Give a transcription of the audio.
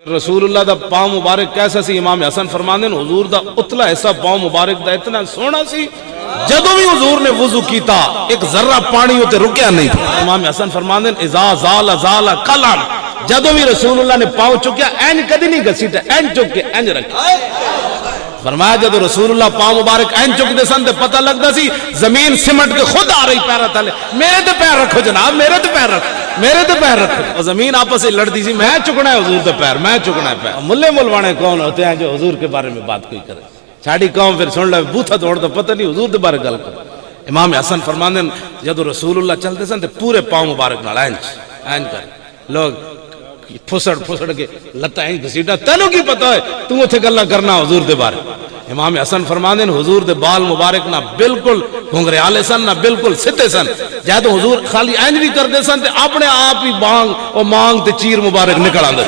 रसूलुल्लाह दा पांव मुबारक कैसा सी? इमाम हसन फरमांदे ने हुजूर दा उतला हिस्सा पांव मुबारक दा इतना सोहना सी, जदों भी हुजूर ने वुजू कीता एक जर्रा पानी उते रुकया नहीं था। इमाम हसन फरमांदे ने इज़ा ज़ाला ज़ाला कलाम, जदों भी रसूलुल्लाह ने पांव चुकया इंज कदी नहीं घसीटा, इंज चुक के इंज रखा। फरमाया जदों रसूलुल्लाह पांव मुबारक इंज चुकदे सन ते पता लगदा सी जमीन सिमट के खुद आ रही पैर तले। मेरे ते पैर रखो जनाब, मेरे ते पैर रखो, मेरे ते पैर रखो। और जमीन आपस में लड़ती सी, मैं चुकना है हुजूर ते पैर, मैं चुकना है पैर। मुल्ले मुलवाने कौन होते हैं जो हुजूर के बारे में बात कोई करे? साड़ी कौम फिर सुन ले बूथा तोड़ तो पता नहीं हुजूर के बारे गल कर। इमाम हसन फरमांदे जदों रसूलुल्लाह चलते सन ते पूरे पांव मुबारक नाल इंज इंज कर लोग फुसड़ फुसड़ के लत्ता इंज घसीटा। तेनू की पता है तू उथे गल्ला करना हुजूर दे बारे? इमाम हसन फरमांदे ने हुजूर दे बाल मुबारक ना बिल्कुल घुंघरियाले सन ना बिल्कुल सीधे सन। जद हुजूर खाली इंज भी करते सन ते अपने आप ही बांग और मांग ते चीर मुबारक निकल आंदे।